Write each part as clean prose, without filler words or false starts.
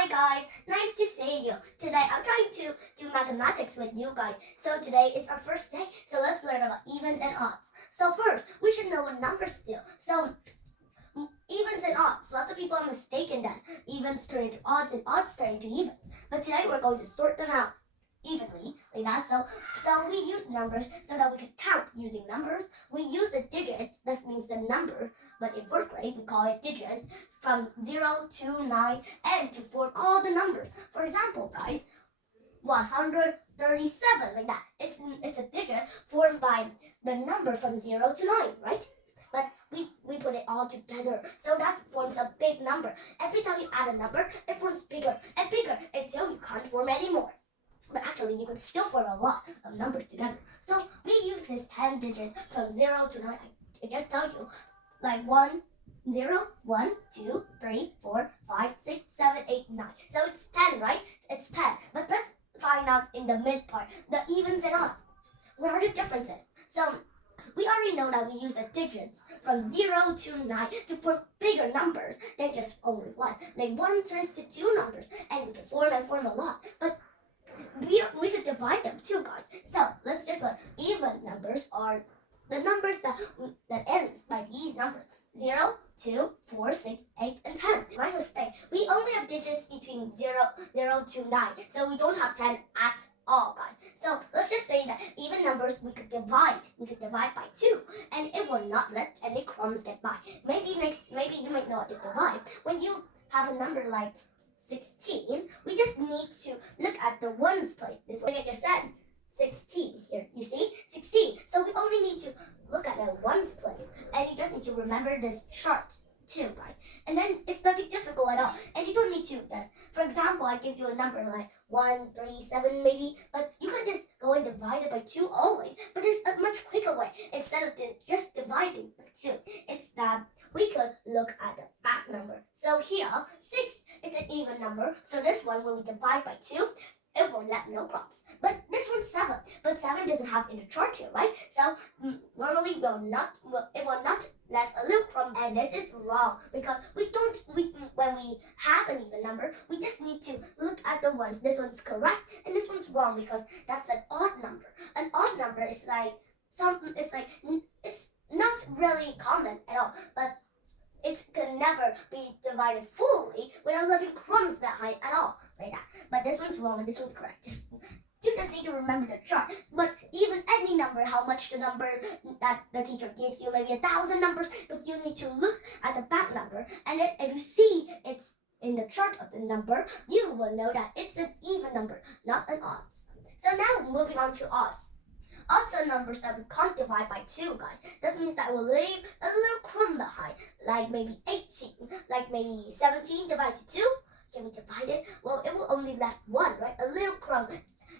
Hi guys, nice to see you. Today I'm trying to do mathematics with you guys. So today it's our first day, so let's learn about evens and odds. So first, we should know what numbers do. So evens and odds. Lots of people are mistaken that evens turn into odds and odds turn into evens. But today we're going to sort them out evenly like that. So we use numbers so that we can count using numbers. We use the digits, that means the number, but in fourth grade we call it digits, from 0 to 9 and to form all the numbers. For example, guys, 137 like that. It's a digit formed by the number from 0 to 9, right? But we put it all together, so that forms a big number. Every time you add a number, it forms bigger and bigger until you can't form any more. But actually, you can still form a lot of numbers together. So we use this 10 digits from 0 to 9. I just tell you, like 1, 0, 1, 2, 3, 4, 5, 6, 7, 8, 9. So it's 10, right? It's 10. But let's find out in the mid part, the evens and odds. What are the differences? So we already know that we use the digits from 0 to 9 to form bigger numbers than just only 1. Like 1 turns to 2 numbers, and we can form a lot. But we could divide them too, guys. So let's just learn. Even numbers are the numbers that ends by these numbers: 0, 2, 4, 6, 8, and 10. My mistake. We only have digits between 0 to 9, so we don't have 10 at all, guys. So let's just say that even numbers we could divide. We could divide by 2, and it will not let any crumbs get by. Maybe you might know how to divide. When you have a number like 16, we just need to look at the ones place. This way, like I just said, 16 here. You see? 16. So we only need to look at the ones place. And you just need to remember this chart too, guys. And then it's nothing difficult at all. And you don't need to just, for example, I give you a number like 137 maybe, but you can just go and divide it by 2 always. But there's a much quicker way. Instead of just dividing by 2, it's that we could look at the back number. So here, 6, it's an even number. So this one, when we divide by 2, it won't let no crumbs. But this one's 7. But 7 doesn't have in the chart here, right? So normally it will not left a little crumb, and this is wrong because when we have an even number, we just need to look at the ones. This one's correct and this one's wrong because that's an odd number. An odd number is it's not really common at all, but it can never be divided fully without leaving crumbs that high at all, like that. But this one's wrong and this one's correct. You just need to remember the chart. But even any number, how much the number that the teacher gives you, maybe 1,000 numbers, but you need to look at the back number. And then if you see it's in the chart of the number, you will know that it's an even number, not an odds. So now moving on to odds. Odds are numbers that we can't divide by 2, guys. That means that we'll leave a little crumb behind, like maybe 18, like maybe 17 divided to 2. Can we divide it? Well, it will only left 1, right? A little crumb.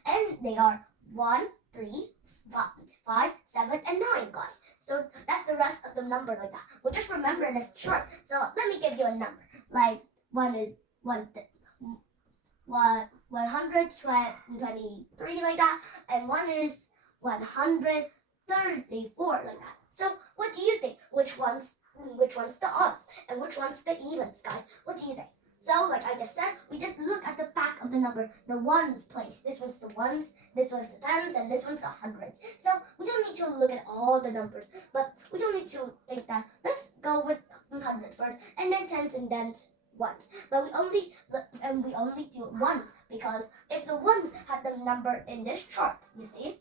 And they are 1, 3, 5, 7, and 9, guys. So that's the rest of the number like that. We'll just remember this chart. So let me give you a number. Like 1 is 123 like that, and 1 is 134 like that. So what do you think? Which one's the odds and which one's the evens, guys? What do you think? So like I just said, we just look at the back of the number, the ones place. This one's the ones, this one's the tens, and this one's the hundreds. So we don't need to look at all the numbers, but we don't need to think that. Let's go with 100 first, and then tens, and then ones. But we only do ones because if the ones had the number in this chart, you see,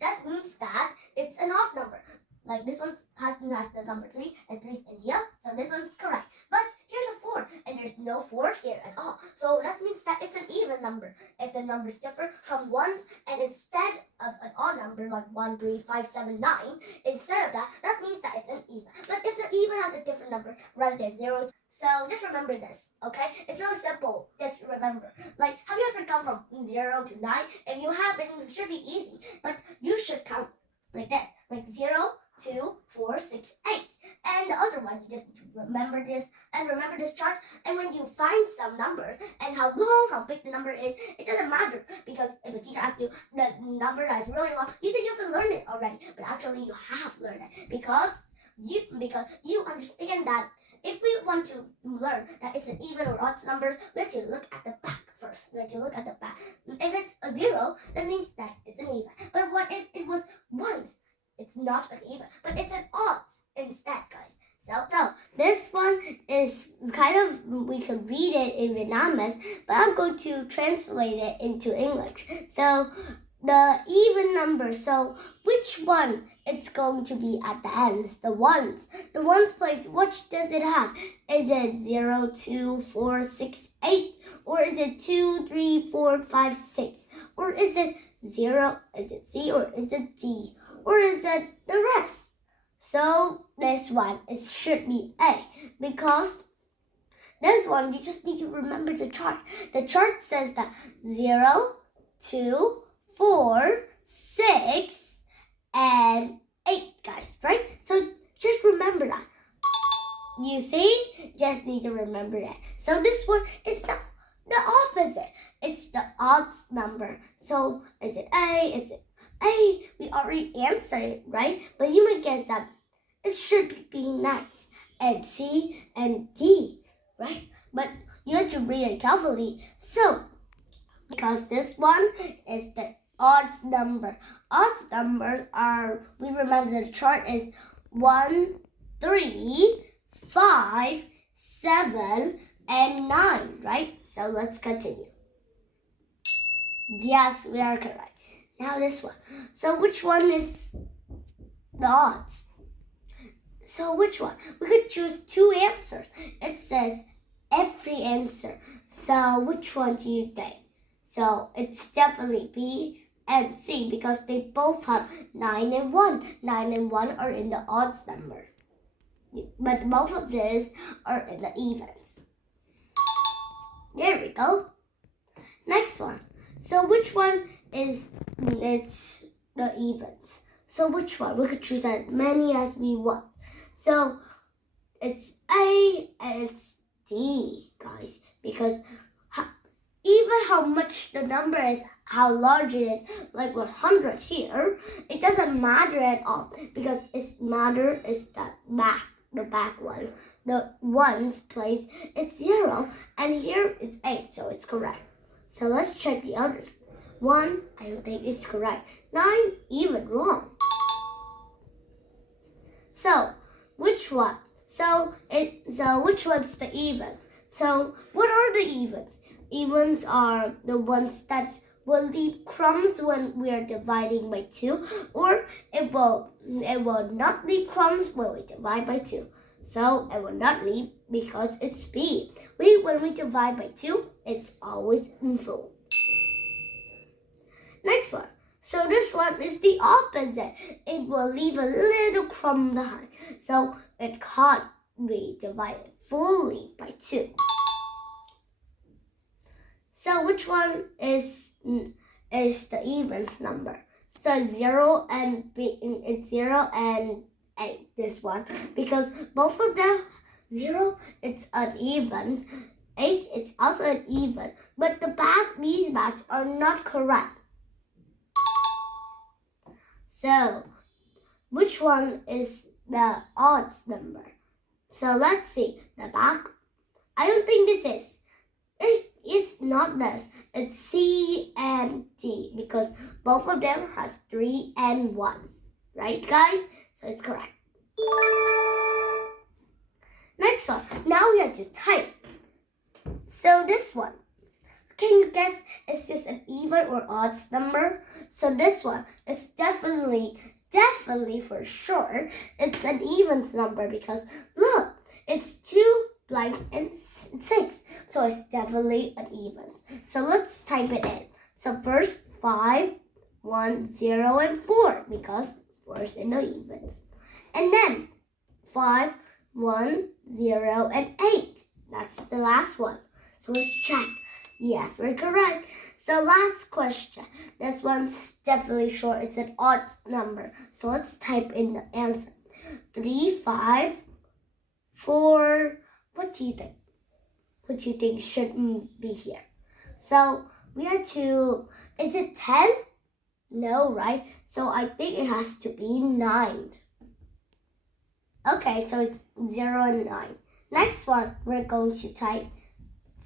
that means that it's an odd number. Like this one has the number 3, and 3's in here, so this one's correct. But here's a 4, and there's no 4 here at all. So that means that it's an even number. If the numbers differ from ones, and instead of an odd number like 1, 3, 5, 7, 9, instead of that, that means that it's an even. But if the even has a different number rather than 0, so just remember this, okay? It's really simple. Just remember. Like, have you ever come from 0 to 9? If you have, then it should be easy. But you should count like this, like 0, 2, 4, 6, 8. And the other one, you just need to remember this and remember this chart. And when you find some number and how big the number is, it doesn't matter. Because if a teacher asks you the number that is really long, you think you have to learn it already. But actually, you have learned it because you understand that if we want to learn that it's an even or odd numbers, we have to look at the back first. We have to look at the back. If it's a 0, that means that it's an even. But what if it was ones? It's not an even, but it's an odds instead, guys. So this one is kind of, we can read it in Vietnamese, but I'm going to translate it into English. So the even number, so which one it's going to be at the ends? The ones. The ones place, which does it have? Is it 0, 2, 4, 6, 8? Or is it 2, 3, 4, 5, 6? Or is it 0? Is it C or is it D? Or is it the rest? So this one, it should be A, because this one, you just need to remember the chart. The chart says that 0, 2, 4, 6, and 8, guys, right? So just remember that. You see? Just need to remember that. So this one is the opposite. It's the odds number. So is it A? Is it A? We already answered it, right? But you might guess that it should be next. And C and D, right? But you have to read it carefully. So, because this one is the odds number. Odds numbers are, we remember the chart is 1, 3, 5, 7, and 9, right? So let's continue. Yes, we are correct. Now this one. So which one is the odds? So which one? We could choose 2 answers. It says every answer. So which one do you think? So it's definitely B and C because they both have 9 and 1. 9 and 1 are in the odds number. But both of these are in the evens. There we go. Next one. So which one is it's the evens? So which one? We could choose as many as we want. So it's A and it's D, guys, because even how much the number is, how large it is, like 100 here, it doesn't matter at all because its matter is the back one. The ones place, it's 0, and here it's 8, so it's correct. So let's check the others. 1, I don't think it's correct. 9, even wrong. So which one? So which one's the evens? So what are the evens? Evens are the ones that will leave crumbs when we are dividing by 2, or it will not leave crumbs when we divide by 2. So it will not leave because it's B. When we divide by 2, it's always in full. Next one. So this one is the opposite. It will leave a little crumb behind. So it can't be divided fully by 2. So which one is the evens number? So 0 and B, it's 0 and 8, this one. Because both of them, 0, it's an evens. 8, it's also an even. But these backs are not correct. So, which one is the odds number? So let's see. The back. I don't think this is. It's not this. It's C and D because both of them has 3 and 1. Right, guys? So it's correct. Next one. Now we have to type. So this one. Can you guess, is this an even or odds number? So this one is definitely for sure, it's an evens number because look, it's 2 blank and 6. So it's definitely an evens. So let's type it in. So first 5, 1, 0, and 4 because 4 is in the evens. And then 5, 1, 0, and 8. That's the last one. So let's check. Yes, we're correct. So last question. This one's definitely short. It's an odd number. So let's type in the answer. 3, 5, 4. What do you think? What do you think should be here? So we have to, is it 10? No, right? So I think it has to be 9. Okay, so it's 0 and 9. Next one, we're going to type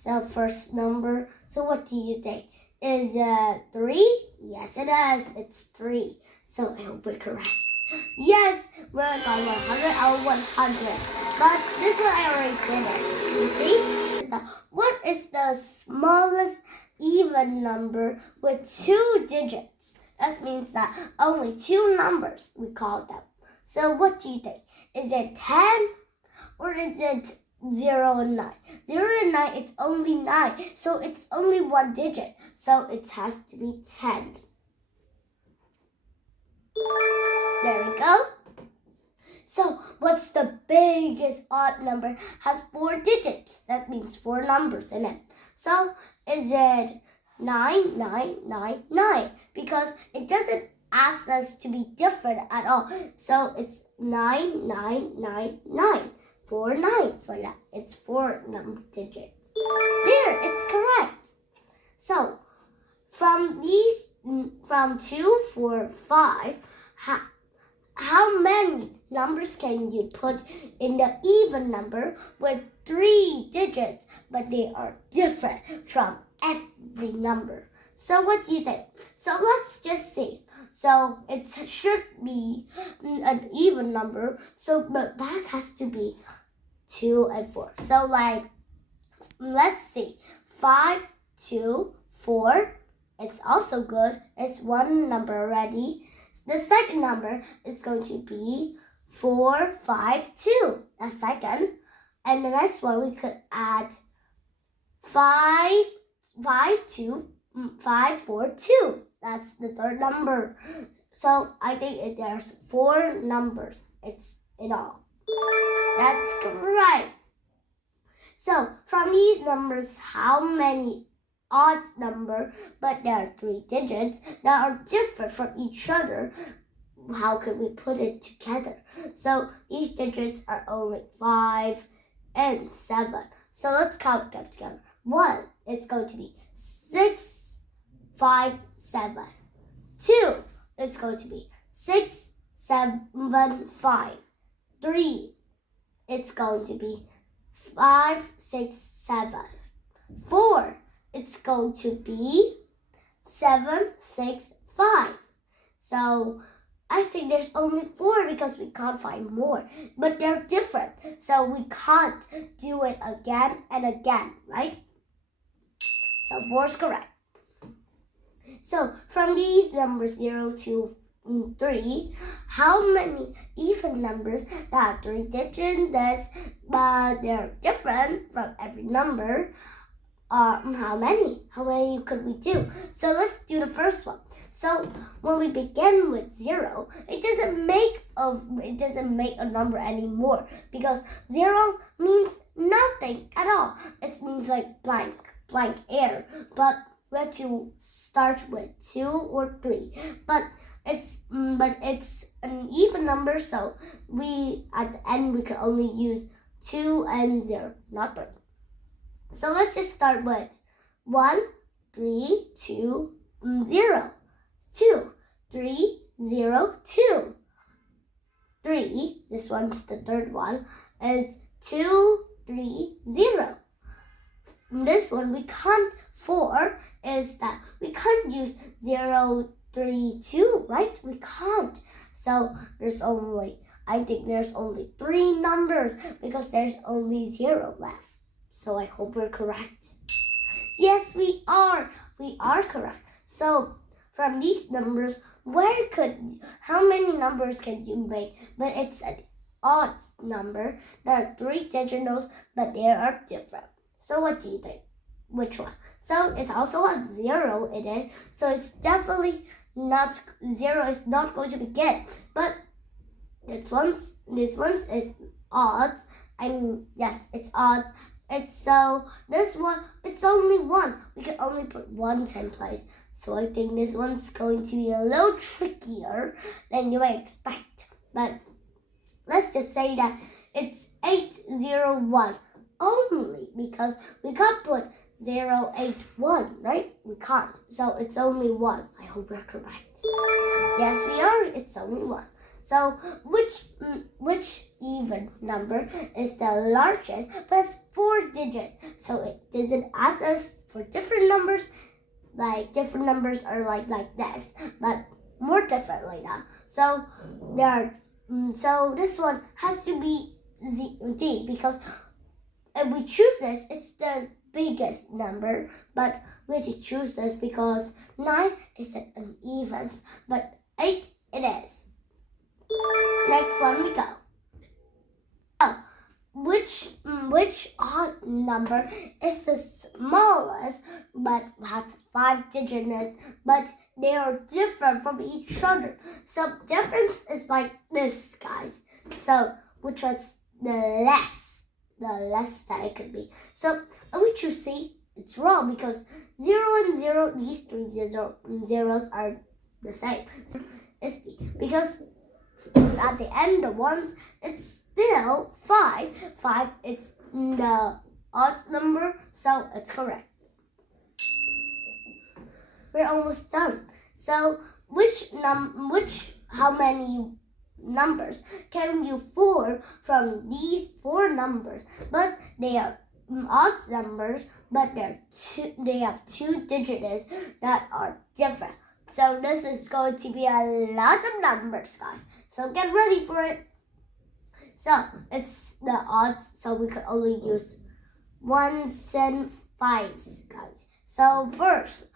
the first number. So what do you think? Is it 3? Yes, it is. It's 3. So I hope we're correct. Yes, we're on 100 out of 100. But this one I already did it. You see? What is the smallest even number with 2 digits? That means that only 2 numbers, we call them. So what do you think? Is it 10 or is it 0 and 9? 0 and 9, it's only 9. So it's only 1 digit. So it has to be 10. There we go. So what's the biggest odd number? Has 4 digits. That means 4 numbers in it. So is it 9999? Because it doesn't ask us to be different at all. So it's 9999. 4 nines like that. It's 4 number digits. There, it's correct. So from 2, 4, 5, how many numbers can you put in the even number with 3 digits, but they are different from every number? So what do you think? So let's just see. So it should be an even number. So the back has to be 2 and 4. So like, let's see. 5, 2, 4. It's also good. It's 1 number already. The second number is going to be 4, 5, 2. The second. And the next one we could add 5, 2, 5, 4, 2. That's the third number. So I think there's 4 numbers. It's in all. That's correct. So from these numbers, how many odd number, but there are 3 digits that are different from each other? How can we put it together? So these digits are only 5 and 7. So let's count them together. 1 is going to be 6, 5, 7. 2 is going to be 6, 7, 5. 3, it's going to be 5, 6, 7. 4, it's going to be 7, 6, 5. So I think there's only 4 because we can't find more. But they're different, so we can't do it again and again, right? So 4 is correct. So from these numbers 0 to 3, how many even numbers that have 3 digits, but they're different from every number? How many could we do? So let's do the first one. So when we begin with 0, it doesn't make a number anymore, because 0 means nothing at all. It means like blank air. But we have to start with 2 or 3. But it's an even number, so at the end we can only use 2 and 0, not 3. So let's just start with 1, 3, 2, 0. 2, 3, 0, 2. 3, this one's the third one, is 2, 3, 0. This one we can't, 4 is that we can't use 0, 3, 2, right? We can't. So I think there's only 3 numbers because there's only 0 left. So I hope we're correct. Yes, we are. We are correct. So from these numbers, how many numbers can you make? But it's an odd number. There are 3 digit notes, but they are different. So what do you think? Which one? So it also has 0 in it. So it's definitely not 0. Is not going to begin. But this one's is odd. I mean, yes, it's odd. This one, it's only 1. We can only put 1 10 place. So I think this one's going to be a little trickier than you might expect. But let's just say that it's 801 only, because we can't put 081, right? We can't. So it's only 1. I hope we're correct. Yes, we are. It's only 1. So which even number is the largest but it's 4 digits? So it doesn't ask us for different numbers. Like different numbers are like this, but more differently now. So there are, so this one has to be D, because if we choose this, it's the biggest number, but we have to choose this because 9 is an evens, but 8 it is. Next one we go. Oh, which odd number is the smallest but has 5 digits, but they are different from each other? So difference is like this, guys. So which one's the less that it could be? So which you see, it's wrong because 0 and 0, these three zeros are the same. So it's B, because at the end the ones, it's still 5. 5, it's the odd number, so it's correct. We're almost done. So how many numbers can you form from these 4 numbers? But they are odd numbers, but they have 2 digits that are different. So this is going to be a lot of numbers, guys. So get ready for it. So it's the odds, so we could only use 1s and 5s, guys. So first,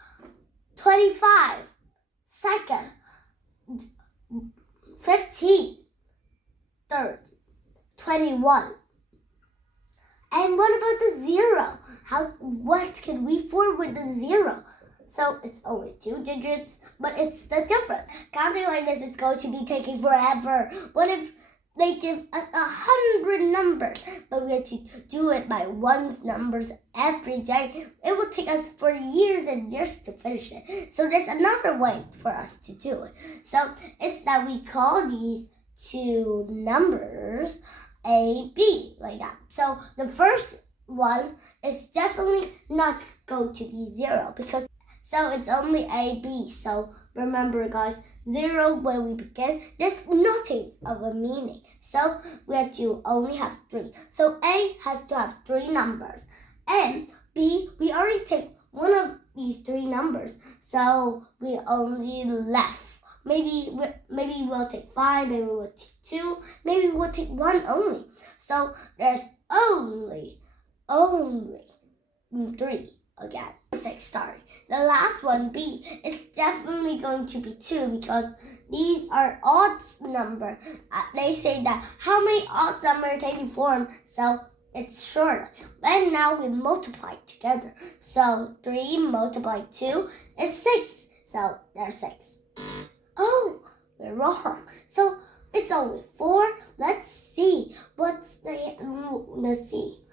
25, second, 15, third, 21. And what about the 0? What can we form with the 0? So it's only 2 digits, but it's the difference. Counting like this is going to be taking forever. What if they give us 100 numbers, but we have to do it by 1 numbers every day? It will take us for years and years to finish it. So there's another way for us to do it. So it's that we call these 2 numbers A, B, like that. So the first one is definitely not going to be 0 because so it's only A, B. So remember, guys, 0 when we begin, there's nothing of a meaning. So we have to only have 3. So A has to have 3 numbers. And B, we already take one of these 3 numbers. So we only left. Maybe we'll take 5, maybe we'll take 2, maybe we'll take 1 only. So there's only 3. Again, 6, sorry. The last one, B, is definitely going to be 2 because these are odd number. They say that how many odd numbers can you form? So it's shorter. And now we multiply together. So 3 multiplied 2 is 6. So there's 6. Oh, we're wrong. So it's only 4. Let's see. What's the C?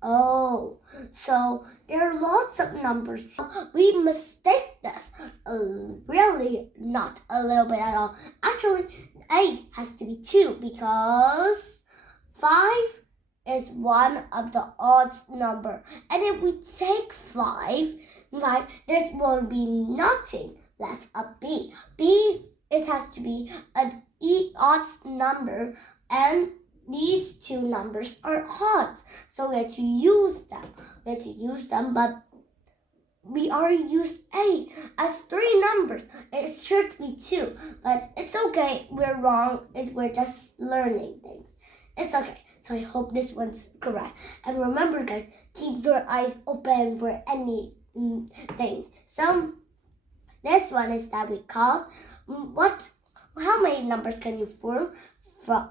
Oh, so there are lots of numbers. We mistake this. Really, not a little bit at all. Actually, A has to be 2 because 5 is one of the odd number. And if we take 5, there won't be nothing left of B. B, it has to be an odd number, and these 2 numbers are odd, so we have to use them. But we already used A as 3 numbers. It should be 2, but it's okay. We're wrong. We're just learning things. It's okay. So I hope this one's correct. And remember, guys, keep your eyes open for anything. So this one is that we call how many numbers can you form from?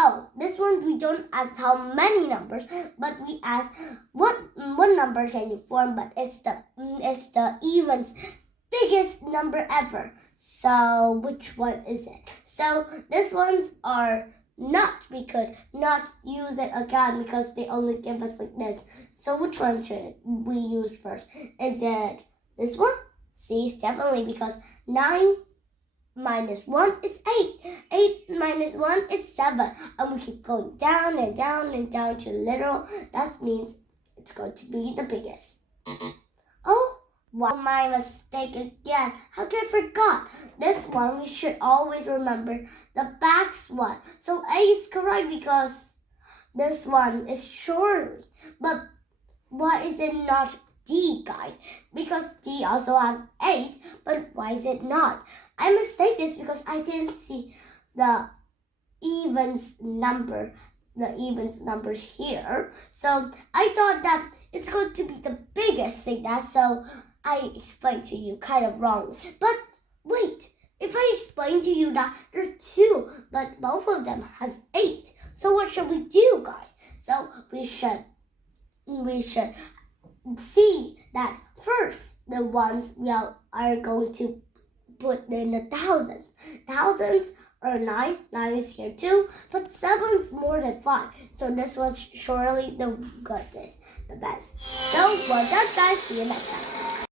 Oh, this one we don't ask how many numbers, but we ask what number can you form, but it's the evens biggest number ever. So which one is it? So these ones are not, we could not use it again because they only give us like this. So which one should we use first? Is it this one? C, definitely, because 9 minus 1 is 8. 8 minus 1 is 7. And we keep going down and down and down to literal. That means it's going to be the biggest. Oh, Wow, my mistake again. How could I forgot? This one we should always remember the back's one. So A is correct because this one is surely. But why is it not D, guys? Because D also has 8, but why is it not? I mistake this because I didn't see the evens numbers here. So I thought that it's going to be the biggest thing so I explained to you kind of wrong. But wait, if I explain to you that there are 2, but both of them has 8, so what should we do, guys? So we should see that first the ones we are going to put in the thousands. Thousands are 9. 9 is here too, but 7 is more than 5. So this one's surely the best. So well done, guys. See you next time.